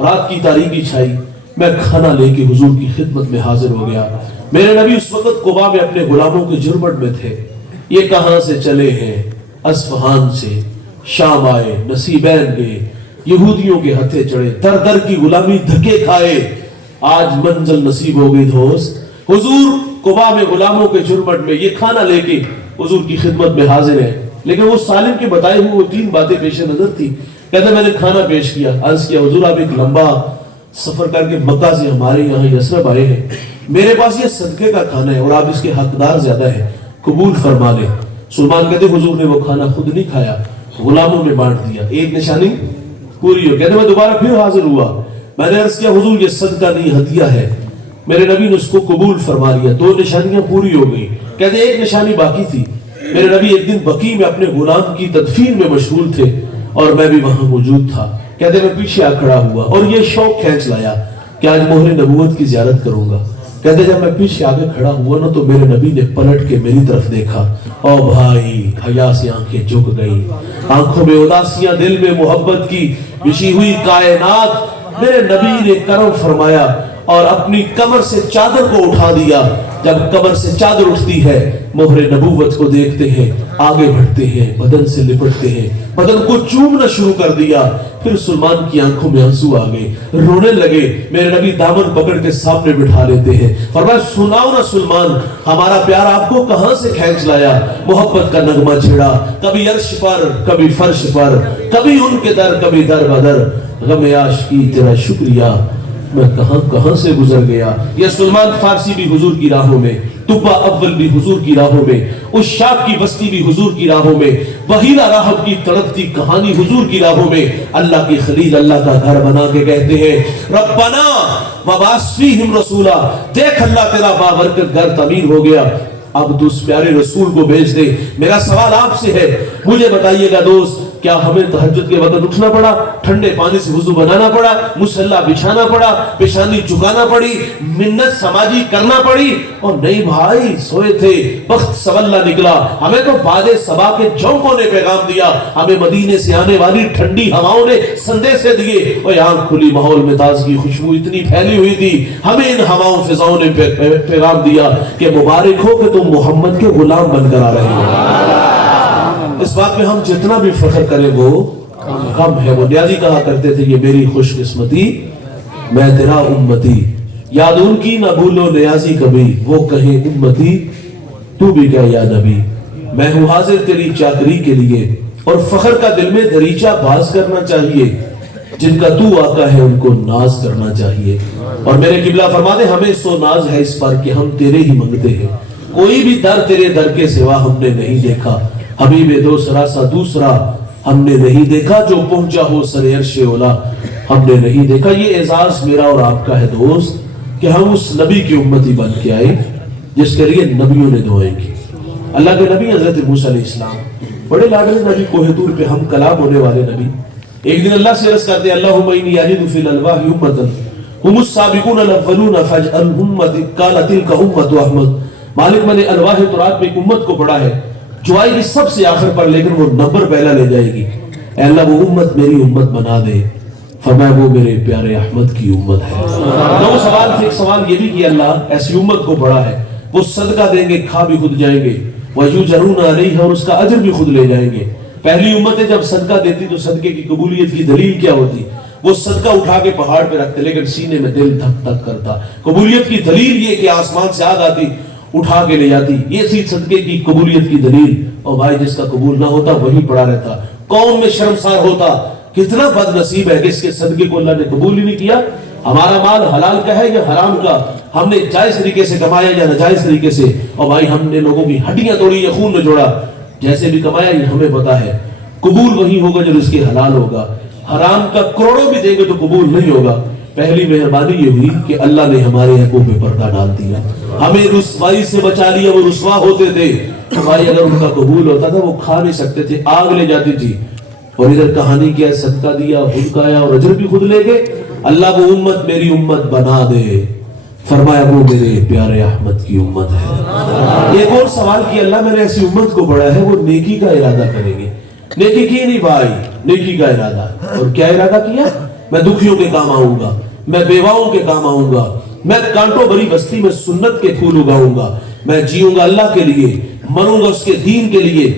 رات کی تاریکی چھائی، میں کھانا لے کے حضور کی خدمت میں حاضر ہو گیا۔ میرے نبی اس وقت قباء میں اپنے غلاموں کے جرمٹ میں تھے۔ یہ کہاں سے چلے ہیں؟ اصفہان سے، شام آئے، نصیبین گئے، یہودیوں کے ہتھے چڑھے، در در کی غلامی دھکے کھائے، آج منزل نصیب ہو گئی دوست۔ حضور قباء میں غلاموں کے جرمٹ میں یہ کھانا لے کے حضور کی خدمت میں حاضر ہے، لیکن وہ سالم کے بتائے ہوئے وہ 3 باتیں پیش نظر تھی۔ کہتے میں نے کھانا پیش کیا، عرض کیا حضور آپ ایک لمبا سفر کر کے مکہ سے ہمارے یہاں یثرب آئے ہیں، میرے پاس یہ صدقے کا کھانا ہے اور آپ اس کے حقدار زیادہ ہیں، قبول فرما لیں۔ سلمان کہتے حضور نے وہ کھانا خود نہیں کھایا، غلاموں میں بانٹ دیا، ایک نشانی پوری ہو۔ کہتے میں دوبارہ پھر حاضر ہوا، میں نے عرض کیا حضور یہ صدقہ نہیں ہدیہ ہے، میرے نبی نے اس کو قبول فرما لیا، 2 نشانیاں پوری ہو گئی۔ کہتے ایک نشانی باقی تھی، میرے نبی ایک دن بقیع میں اپنے غلام کی تدفین میں مشغول تھے اور میں بھی وہاں موجود تھا۔ کہتے میں پیچھے آ کھڑا ہوا اور یہ شوق کھینچ لایا کہ آج مہر نبوت کی زیارت کروں گا۔ کہتے جب میں پیچھے آگے کھڑا ہوا نا تو میرے نبی نے پلٹ کے میری طرف دیکھا، او بھائی حیا سے آنکھیں جھک گئی، آنکھوں میں اداسیاں، دل میں محبت کی بچھی ہوئی کائنات۔ میرے نبی نے کرم فرمایا اور اپنی کمر سے چادر کو اٹھا دیا۔ جب کمر سے چادر اٹھتی ہے مہر نبوت کو دیکھتے ہیں، آگے بڑھتے ہیں، بدن سے لپٹتے ہیں، بدن کو چومنا شروع کر دیا۔ پھر سلمان کی آنکھوں میں آنسو آ گئے، رونے لگے۔ میرے نبی دامن پکڑ کے سامنے بٹھا لیتے ہیں، فرمایا سناؤ نا سلمان، ہمارا پیار آپ کو کہاں سے کھینچ لایا؟ محبت کا نغمہ چھڑا، کبھی عرش پر، کبھی فرش پر، کبھی ان کے در، کبھی در بدر، غم عاشقی تیرا شکریہ، میں کہاں سے گزر گیا۔ یہ سلمان فارسی بھی حضور کی راہوں میں، طبہ اول بھی حضور کی راہوں میں، عشاق کی بستی بھی حضور کی راہوں میں، بحیرہ راہب کی تڑپتی کہانی حضور کی راہوں میں۔ اللہ کی خلیل اللہ کا گھر بنا کے کہتے ہیں ربنا وبعث فیہم رسولا، دیکھ اللہ تیرا بابرکت گھر تعمیر ہو گیا، اب تو اس پیارے رسول کو بھیج دے۔ میرا سوال آپ سے ہے، مجھے بتائیے گا دوست، کیا ہمیں تہجد کے وقت اٹھنا پڑا، ٹھنڈے پانی سے وضو بنانا پڑا، مصلی بچھانا پڑا، پیشانی جھکانا پڑی، منت سماجی کرنا پڑی؟ اور نہیں بھائی، سوئے تھے، بخت سولا نکلا۔ ہمیں تو باد صبا کے جھونکوں نے پیغام دیا، ہمیں مدینے سے آنے والی ٹھنڈی ہواؤں نے سندیسے دیے، اور آنکھ کھلی ماحول میں تازگی خوشبو اتنی پھیلی ہوئی تھی، ہمیں ان ہواؤں فضاؤں نے پیغام دیا کہ مبارک ہو کہ تم محمد کے غلام بن کر آ رہے ہو۔ اس بات میں ہم جتنا بھی فخر کریں وہ کم ہے۔ وہ نیازی کہا کرتے تھے یہ میری خوش قسمتی، میں تیرا امتی، یاد ان کی نہ بھولو نیازی کبھی، وہ کہیں امتی تو بھی کہہ یا نبی، میں ہوں حاضر تیری چاکری کے لیے، اور فخر کا دل میں دریچہ باز کرنا چاہیے، جن کا تو آقا ہے ان کو ناز کرنا چاہیے۔ اور میرے قبلہ فرما دے ہمیں سو ناز ہے اس پر کہ ہم تیرے ہی منگتے ہیں، کوئی بھی در تیرے در کے سوا ہم نے نہیں دیکھا، حبیب دوسرا سا دوسرا ہم نے نہیں دیکھا، جو پہنچا ہو سر عرش اولا ہم نے نہیں دیکھا۔ یہ اعزاز میرا اور آپ کا ہے دوست کہ ہم اس نبی کی امتی بن کے آئے جس کے لیے نبیوں نے دعائیں کی۔ اللہ کے نبی حضرت موسیٰ علیہ السلام بڑے لاڈلے نبی، کوہ طور پہ ہم کلام ہونے والے نبی، ایک دن اللہ سے عرض کرتے ہیں اللہم انی اجد فی الالواح امتا ہم السابقون الاولون فاجعل امتی قال تلک امت احمد۔ مالک میں نے الواح تراب میں ایک امت کو پڑھا ہے جو آئے گی سب سے آخر پر، لیکن وہ نمبر پہلا لے جائے گی، اے اللہ وہ امت میری امت بنا دے۔ فرمایا وہ میرے پیارے احمد کی امت ہے۔ دو سوال تھے، ایک سوال یہ بھی کہ اللہ ایسی امت کو پڑھا ہے، وہ صدقہ دیں گے، کھا بھی خود جائیں گے، وَيُجَرُونَ عَلَيْهَا، اور اس کا اجر بھی خود لے جائیں گے۔ پہلی امتیں جب صدقہ دیتی تو صدقے کی قبولیت کی دلیل کیا ہوتی؟ وہ صدقہ اٹھا کے پہاڑ پہ رکھتے لیکن سینے میں دل دھک دھک کرتا۔ قبولیت کی دلیل یہ کہ آسمان سے آگ آتی اٹھا کے لے جاتی، یہ تھی صدقے کی قبولیت کی دلیل۔ اور بھائی جس کا قبول نہ ہوتا وہی پڑا رہتا، قوم میں شرمسار ہوتا۔ کتنا بد نصیب ہے جس کے صدقے کو اللہ نے قبول ہی نہیں کیا۔ ہمارا مال حلال کا ہے یا حرام کا، ہم نے جائز طریقے سے کمایا یا ناجائز طریقے سے، اور بھائی ہم نے لوگوں کی ہڈیاں توڑی یا خون میں جوڑا، جیسے بھی کمایا یہ ہمیں پتا ہے۔ قبول وہی ہوگا جو اس کے حلال ہوگا، حرام کا کروڑوں بھی دیں گے تو قبول نہیں ہوگا۔ پہلی مہربانی یہ ہوئی کہ اللہ نے ہمارے حقوق پہ پردہ ڈال دیا، ہمیں رسوائی سے بچا لیا۔ وہ رسوا ہوتے تھے، بھائی اگر ان کا قبول ہوتا تھا وہ کھا نہیں سکتے تھے، آگ لے جاتی تھی، اور ادھر کہانی کیا، صدقہ دیا، خود کھایا اور اجر بھی خود لے گئے۔ اللہ وہ امت میری امت بنا دے، فرمایا وہ میرے پیارے احمد کی امت ہے۔ ایک اور سوال کیا اللہ میں نے ایسی امت کو بڑھا ہے وہ نیکی کا ارادہ کریں گے۔ نیکی کی نہیں بھائی، نیکی کا ارادہ، اور کیا ارادہ کیا؟ میں دکھیوں کے کام آؤں گا, میں بیواؤں کے کام آؤں گا, میں کانٹوں بھری بستی میں سنت کے پھول اگاؤں گا, میں جیوں گا اللہ کے لیے, مروں گا اس کے دین کے لیے,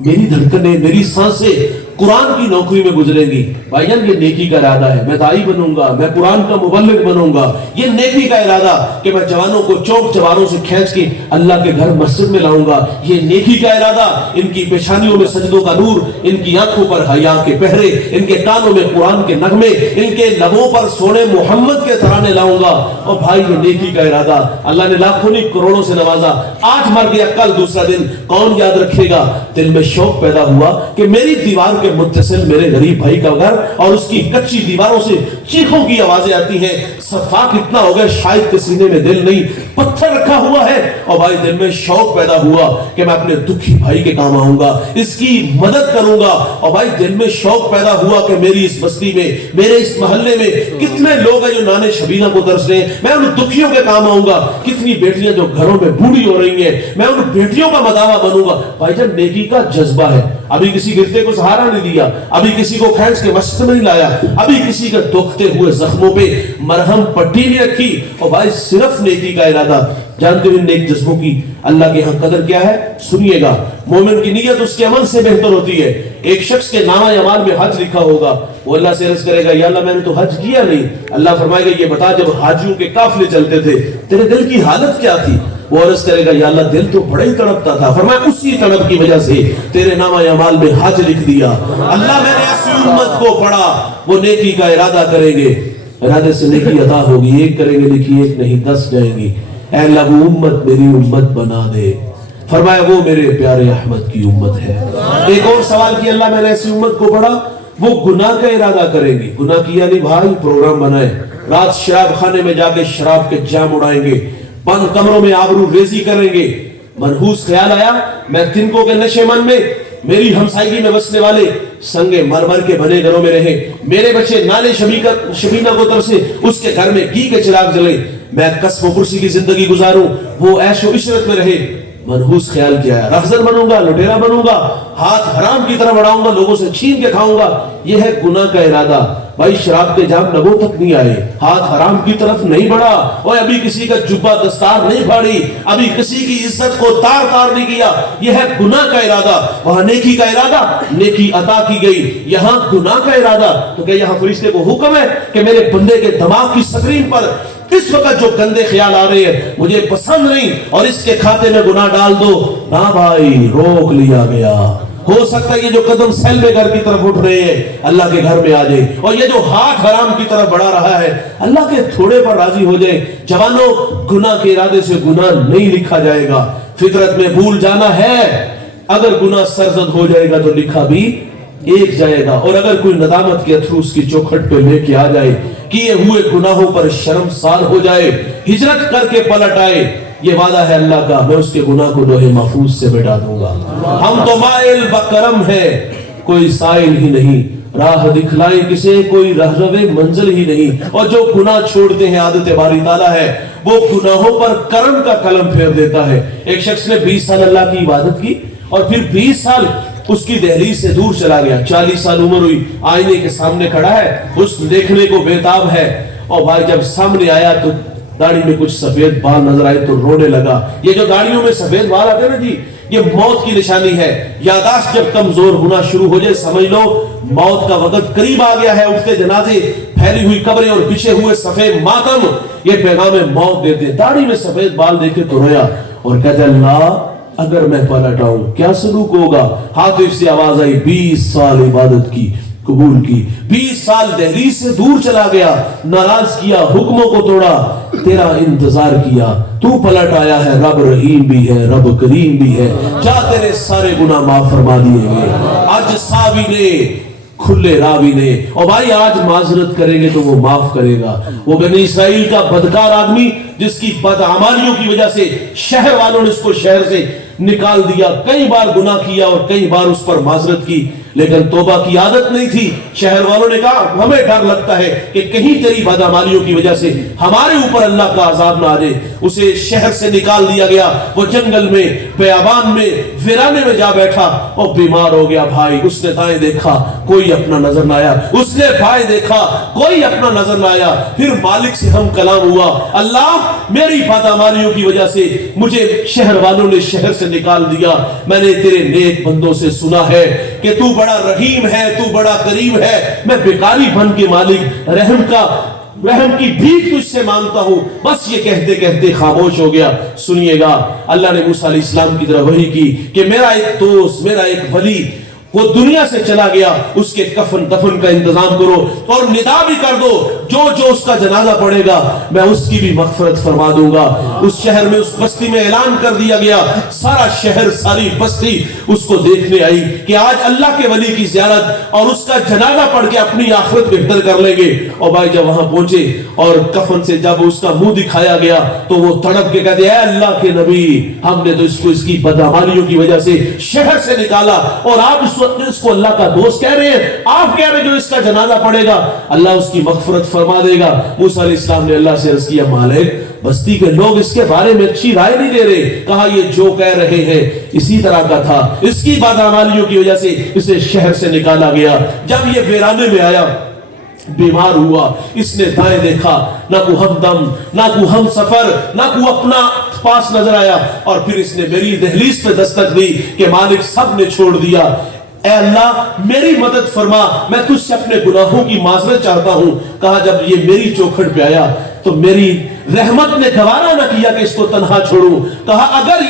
میری دھڑکنیں, میری سانسیں قرآن کی نوکری میں گزریں گی. بھائی جان یہ نیکی کا ارادہ ہے, میں داعی بنوں گا, میں قرآن کا مبلغ بنوں گا. یہ نیکی کا ارادہ کہ میں جوانوں کو چوک چواروں سے کھینچ کے اللہ کے گھر مسجد میں لاؤں گا. یہ نیکی کا ارادہ, ان کی پیشانیوں میں سجدوں کا نور, ان کی آنکھوں پر حیا کے پہرے, ان کے کانوں میں قرآن کے نغمے, ان کے لبوں پر سونے محمد کے ترانے لاؤں گا. اور بھائی یہ نیکی کا ارادہ اللہ نے لاکھوں نہیں کروڑوں سے نوازا. آج مر گیا, کل دوسرا دن, کون یاد رکھے گا؟ دل میں شوق پیدا ہوا کہ میری دیوار کے متصل میرے غریب بھائی کا گھر, اور اس کی کچی دیواروں سے چیخوں کی آوازیں آتی ہیں. صفاق اتنا ہو گیا شاید کے سینے میں دل نہیں, پتھر رکھا ہوا ہے. اور بھائی دل میں شوق پیدا ہوا کہ میں اپنے دکھی بھائی کے کام آؤں گا, اس کی مدد کروں گا. اور بھائی دل میں شوق پیدا ہوا کہ میری اس بستی میں, میرے اس محلے میں کتنے لوگ ہیں جو نانے شبینہ کو ترس رہے ہیں, میں ان دکھیوں کے کام آؤں گا. کتنی بیٹیاں جو گھروں میں بوڑھی ہو رہی ہیں, میں ان بیٹیوں کا مداوا بنوں گا. بھائی جان نیکی کا جذبہ ہے. ابھی کسی گرتے کو سہارا نہیں دیا, ابھی کسی کو کھینچ کے مسجد میں نہیں لایا, ابھی کسی کے دکھتے ہوئے زخموں پہ مرہم پٹی نہیں رکھی. اور بھائی صرف نیکی کا ارادہ. جانتے ہیں نیک جذبوں کی اللہ کے ہاں قدر کیا ہے؟ سنیے گا, مومن کی نیت اس کے عمل سے بہتر ہوتی ہے. ایک شخص کے نامہ اعمال میں حج لکھا ہوگا, وہ اللہ سے عرض کرے گا یا اللہ میں نے تو حج کیا نہیں. اللہ فرمائے گا یہ بتا جب حاجیوں کے قافلے چلتے تھے تیرے دل کی حالت کیا تھی؟ وہ عرض کرے گا یا اللہ دل تو بڑا ہی تڑپتا تھا. فرمایا اسی تڑپ کی وجہ سے تیرے نامہ اعمال میں حج لکھ دیا. اللہ میں نے ایسی امت کو پڑھا, وہ نیکی کا ارادہ کریں گے, ارادے سے نیکی عطا ہوگی. ایک کریں گے نیکی, ایک نہیں 10 جائیں گی. اے اللہ وہ امت میری امت بنا دے. فرمایا وہ میرے پیارے احمد کی امت ہے. ایک اور سوال کیا اللہ میں نے ایسی امت کو پڑھا, وہ گناہ کا ارادہ کریں گی. گناہ کیا نہیں بھائی, پروگرام بنائے, رات شراب خانے میں جا کے شراب کے جام اڑائیں گے, بند کمروں میں آبرو ریزی کریں گے. منحوس خیال آیا میں تنکوں کے نشے من میں, میری ہمسائیگی میں بسنے والے سنگے مرمر کے بنے گھروں میں رہے, میرے بچے نالے شبینہ کو ترسے, اس کے گھر میں گھی کے چراغ جلے, میں قصب و کرسی کی زندگی گزاروں, وہ عیش و عشرت میں رہے. منحوس خیال کیا ہے, رخصت بنوں گا, لٹیرا بنوں گا, ہاتھ حرام کی طرف بڑھاؤں گا, لوگوں سے چھین کے کھاؤں گا. یہ ہے گناہ کا ارادہ. بھائی شراب کے جام لبوں تک نہیں آئے, ہاتھ حرام کی طرف نہیں بڑھا, اور ابھی کسی کا جبہ دستار نہیں پھاڑی, ابھی کسی کی عزت کو تار تار نہیں کیا. یہ ہے گناہ کا ارادہ. وہاں نیکی کا ارادہ, نیکی عطا کی گئی. یہاں گناہ کا ارادہ, تو کیا یہاں فرشتے کو حکم ہے کہ میرے بندے کے دماغ کی سکرین پر اس وقت جو گندے خیال آ رہے ہیں مجھے پسند نہیں اور اس کے کھاتے میں گناہ ڈال دو؟ نہ بھائی, روک لیا گیا. ہو سکتا ہے یہ جو قدم سیلوے گھر کی طرف اٹھ رہے ہیں اللہ کے گھر میں آ جائے, اور یہ جو ہاتھ حرام کی طرف بڑھا رہا ہے اللہ کے تھوڑے پر راضی ہو جائے. جوانوں, گناہ کے ارادے سے گناہ نہیں لکھا جائے گا. فطرت میں بھول جانا ہے, اگر گناہ سرزد ہو جائے گا تو لکھا بھی ایک جائے گا. اور اگر کوئی ندامت کے اتھرو اس کی چوکھٹ پہ لے کے آ جائے, کیے ہوئے گناہوں پر شرمسار ہو جائے, ہجرت کر کے پلٹ آئے, یہ وعدہ ہے اللہ کا, میں اس کے گناہ کو لوح محفوظ سے مٹا دوں گا. ہم تو مائل بکرم ہے, کوئی سائل ہی نہیں, راہ دکھلائے کسے کوئی رہروے منزل ہی نہیں. اور جو گناہ چھوڑتے ہیں عادت باری تعالیٰ ہے, وہ گناہوں پر کرم کا قلم پھیر دیتا ہے. ایک شخص نے 20 سال اللہ کی عبادت کی اور پھر 20 سال اس کی دہلیز سے دور چلا گیا. 40 سال عمر ہوئی, آئینے کے سامنے کھڑا ہے, اس دیکھنے کو بےتاب ہے. اور بھائی جب سامنے آیا تو داڑھی میں کچھ سفید بال نظر آئے تو رونے لگا. یہ جو داڑھیوں میں سفید بال آتے ہیں نا جی, یہ موت کی نشانی ہے. یاداشت جب کمزور ہونا شروع ہو جائے سمجھ لو موت کا وقت قریب آ گیا ہے. اٹھتے جنازے, پھیلی ہوئی قبریں اور بچھے ہوئے سفید ماتم, یہ پیغام موت دیتے. داڑھی میں سفید بال دیکھے تو رویا اور کہتے اللہ اگر میں پلٹ آؤں کیا سلوک ہوگا. ہاتھ سے آواز آئی, 20 سال عبادت کی, قبول کی, 20 سال دہلیز سے دور چلا گیا, ناراض کیا, حکموں کو توڑا, تیرا انتظار کیا, تو پلٹ آیا ہے. رب رحیم بھی ہے, رب کریم بھی ہے, جا تیرے سارے گناہ معاف فرما دیے گئے. آج ساوی نے, کھلے راوی نے, اور بھائی آج معذرت کریں گے تو وہ معاف کرے گا. وہ بنی اسرائیل کا بدکار آدمی جس کی بدعمالیوں کی وجہ سے شہر والوں نے اس کو شہر سے نکال دیا, کئی بار گناہ کیا اور کئی بار اس پر معذرت کی, لیکن توبہ کی عادت نہیں تھی. شہر والوں نے کہا ہمیں ڈر لگتا ہے کہ کہیں تیری بدعمالیوں کی وجہ سے ہمارے اوپر اللہ کا عذاب نہ آ جائے. اسے شہر سے نکال دیا گیا. وہ جنگل میں, بیابان میں, ویرانے میں جا بیٹھا اور بیمار ہو گیا. بھائی اس نے دائیں دیکھا, کوئی اپنا نظر نہ آیا. اس نے بھائی دیکھا, کوئی اپنا نظر نہ آیا. پھر مالک سے ہم کلام ہوا, اللہ میری بدعمالیوں کی وجہ سے مجھے شہر والوں نے شہر سے نکال دیا. میں نے تیرے نیک بندوں سے سنا ہے کہ تو بڑا رحیم ہے, تو بڑا کریم ہے. میں بیکاری بن کے مالک رحم کی بھیک تجھ سے مانگتا ہوں. بس یہ کہتے کہتے خاموش ہو گیا. سنیے گا, اللہ نے موسیٰ علیہ السلام کی طرف وحی کی کہ میرا ایک دوست, میرا ایک ولی وہ دنیا سے چلا گیا, اس کے کفن دفن کا انتظام کرو اور ندا بھی کر دو, جو جو اس کا جنازہ پڑے گا میں اس کی بھی مغفرت فرما دوں گا. اس شہر میں, اس بستی میں اعلان کر دیا گیا. سارا شہر, ساری بستی اس کو دیکھنے آئی کہ آج اللہ کے ولی کی زیارت اور اس کا جنازہ پڑھ کے اپنی آخرت بہتر کر لیں گے. اور بھائی جب وہاں پہنچے اور کفن سے جب اس کا منہ دکھایا گیا تو وہ تڑپ کے کہتے اے اللہ کے نبی, ہم نے تو اس کی بدعمالیوں کی وجہ سے شہر سے نکالا اور آپ اس کو اللہ کا دوست کہہ رہے ہیں. آپ کہہ رہے ہیں جو اس کا جنازہ پڑے گا اللہ اس کی مغفرت فرما دے گا. موسیٰ علیہ السلام نے اللہ سے عرض کیا مالک بستی کے لوگ اس کے بارے میں اچھی رائے نہیں دے رہے. کہا یہ جو کہہ رہے ہیں اسی طرح کا تھا, اس کی بدعمالیوں کی وجہ سے اسے شہر سے نکالا گیا. جب یہ ویرانے میں آیا, بیمار ہوا, اس نے دائیں دیکھا, نہ کو ہمدم, نہ کو ہم سفر, نہ کو اپنا پاس نظر آیا. اور پھر اس نے میری دہلیز پہ دستک دی کہ مالک سب نے چھوڑ دیا. اے اللہ میری مدد فرما, میں تجھ سے اپنے گناہوں کی معذرت چاہتا ہوں. کہا جب یہ میری چوکھٹ پہ آیا تو میری رحمت نے گوارا نہ کیا کہ اس کو تنہا چھوڑوں. کہا اگر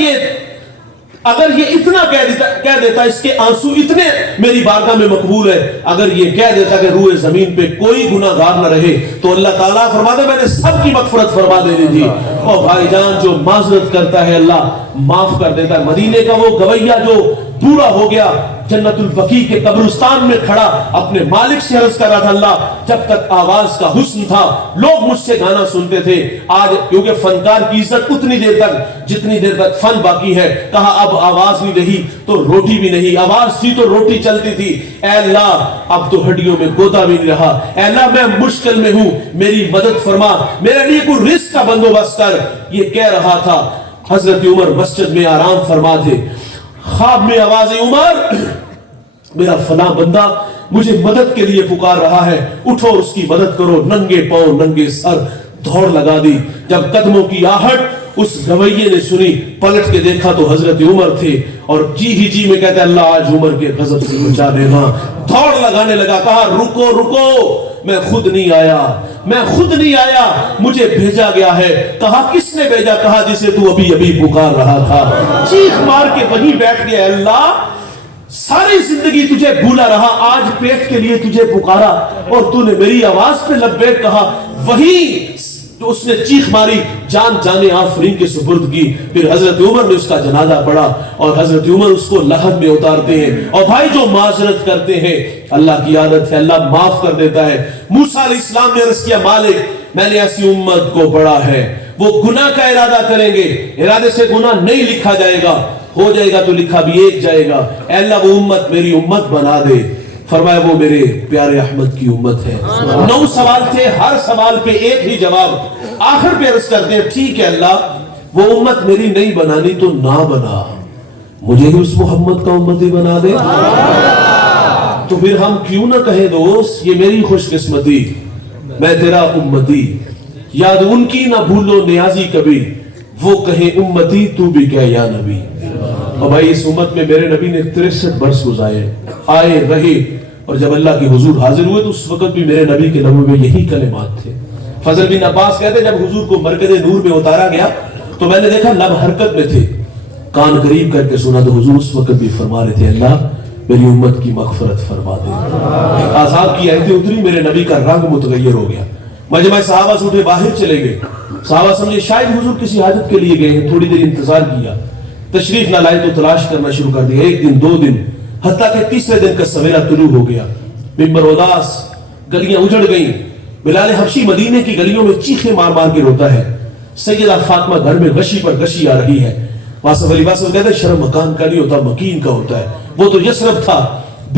یہ اتنا کہہ دیتا, اس کے آنسو اتنے میری بارگاہ میں مقبول ہے, اگر یہ کہہ دیتا کہ روح زمین پہ کوئی گناہگار نہ رہے تو اللہ تعالیٰ فرماتا میں نے سب کی مغفرت فرما دینی تھی. اور بھائی جان جو معذرت کرتا ہے اللہ معاف کر دیتا ہے. مدینے کا وہ گویہ جو بوڑھا ہو گیا جنت البقیع کے قبرستان میں کھڑا اپنے مالک سے عرض کر رہا تھا اللہ جب تک آواز کا حسن تھا لوگ مجھ سے گانا سنتے تھے, آج کیونکہ فنکار کی عزت اتنی دیر تک جتنی دیر تک فن باقی ہے. کہا اب آواز نہیں رہی تو روٹی بھی نہیں, آواز تھی تو روٹی چلتی تھی. اے اللہ اب تو ہڈیوں میں گودا بھی نہیں رہا. اے اللہ میں مشکل میں ہوں, میری مدد فرما, میرے لیے کوئی رزق کا بندوبست کر. یہ کہہ رہا تھا. حضرت عمر مسجد میں آرام فرما تھے. خواب میں آواز عمر میرا فلاں بندہ مجھے مدد کے لیے پکار رہا ہے, اٹھو اس کی مدد کرو. ننگے پاؤں ننگے سر دوڑ لگا دی. جب قدموں کی آہٹ اس گویے نے سنی, پلٹ کے دیکھا تو حضرت عمر تھے اور جی میں کہتے اللہ آج عمر کے غضب سے بچا دینا. دوڑ لگانے لگا. کہا رکو رکو, میں خود نہیں آیا, مجھے بھیجا گیا ہے. کہا کس نے بھیجا؟ کہا جسے تو ابھی پکار رہا تھا. چیخ مار کے وہیں بیٹھ گیا. اللہ ساری زندگی تجھے بھولا رہا, آج پیٹ کے لیے تجھے پکارا اور تو نے میری آواز پہ لبیک کہا. وہی اس نے چیخ ماری, جان جانے آفرین کے سپرد کی. پھر حضرت عمر نے اس کا جنازہ پڑھا اور حضرت عمر اس کو لحد میں اتارتے ہیں. اور بھائی جو معذرت کرتے ہیں اللہ کی عادت ہے, اللہ معاف کر دیتا ہے. موسیٰ علیہ السلام نے عرض کیا مالک میں نے ایسی امت کو پڑھا ہے وہ گناہ کا ارادہ کریں گے, ارادے سے گناہ نہیں لکھا جائے گا, ہو جائے گا تو لکھا بھی ایک جائے گا. اے اللہ وہ امت میری امت بنا دے. فرمایا وہ میرے پیارے احمد کی امت ہے. 9 سوال تھے, ہر سوال پہ ایک ہی جواب. آخر پہ عرض کرتے ہیں ٹھیک ہے اللہ وہ امت میری نہیں بنانی تو نہ بنا, مجھے ہی اس محمد کا امتی بنا دے. تو پھر ہم کیوں نہ کہیں دوست یہ میری خوش قسمتی, میں تیرا امتی, یاد ان کی نہ بھولو نیازی کبھی, وہ کہیں امتی تو بھی کہہ یا نبی. اور بھائی اس امت میں میرے نبی نے 63 برس گزارے, آئے رہے, اور جب اللہ کے حضور حاضر ہوئے تو اس وقت بھی میرے نبی کے لبوں میں یہی کلمات تھے. فضل بن عباس کہتے جب حضور کو مرکز نور میں اتارا گیا تو میں نے دیکھا لب حرکت میں تھے, کان قریب کر کے سنا تو حضور اس وقت بھی فرما رہے تھے اللہ میری امت کی مغفرت فرما دے. عذاب کی آیتیں اتری, میرے نبی کا رنگ متغیر ہو گیا. مجمع صحابہ سے اٹھے باہر چلے گئے. صحابہ سمجھے شاید حضور کسی حاجت کے لیے گئے ہیں, تھوڑی دیر انتظار کیا, تشریف نہ لائے تو تلاش کرنا شروع کر دیا. 1 دن 2 دن حتیٰ کہ تیسرے دن کا سویرا طلوع ہو گیا. ممبر اداس, گلیاں اجڑ گئیں. بلال حبشی مدینے کی گلیوں میں چیخیں مار مار کے روتا ہے. سیدہ فاطمہ گھر میں غشی پر غشی آ رہی ہے. واسف علی واسف کہتے ہیں شرم مکان کا نہیں ہوتا مکین کا ہوتا ہے. وہ تو یسرب تھا,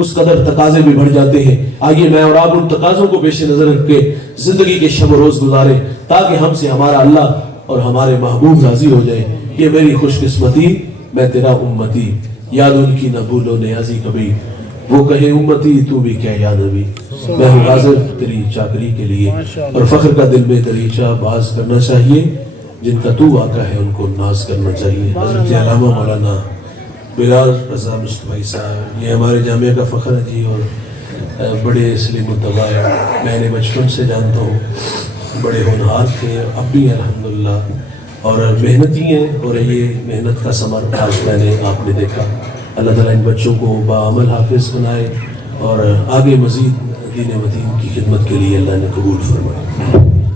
اس قدر تقاضے بھی بڑھ جاتے ہیں. آئیے میں اور آپ ان تقاضوں کو پیش نظر رکھ کے زندگی کے شب و روز گزارے تاکہ ہم سے ہمارا اللہ اور ہمارے محبوب راضی ہو جائے. یہ میری خوش قسمتی میں تیرا امتی, یاد ان کی نہ بھولو نیازی کبھی, وہ کہے امتی تو بھی کیا یا نبی. میں ہوں حاضر تیری چاکری کے لیے, اور فخر کا دل میں دریچہ باز کرنا چاہیے, جن کا تو آقا ہے ان کو ناز کرنا چاہیے. حضرت علامہ مولانا بلال رضا مصطفی صاحب, یہ ہمارے جامعہ کا فخر ہے جی, اور بڑے سلیم الطبع ہیں. میں انہیں بچپن سے جانتا ہوں, بڑے ہونہار تھے, اب بھی الحمدللہ, اور محنتی ہیں, اور یہ محنت کا ثمر آج میں نے آپ نے دیکھا. اللہ تعالیٰ ان بچوں کو باعمل حافظ بنائے اور آگے مزید دین مدین کی خدمت کے لیے اللہ نے قبول فرمائے.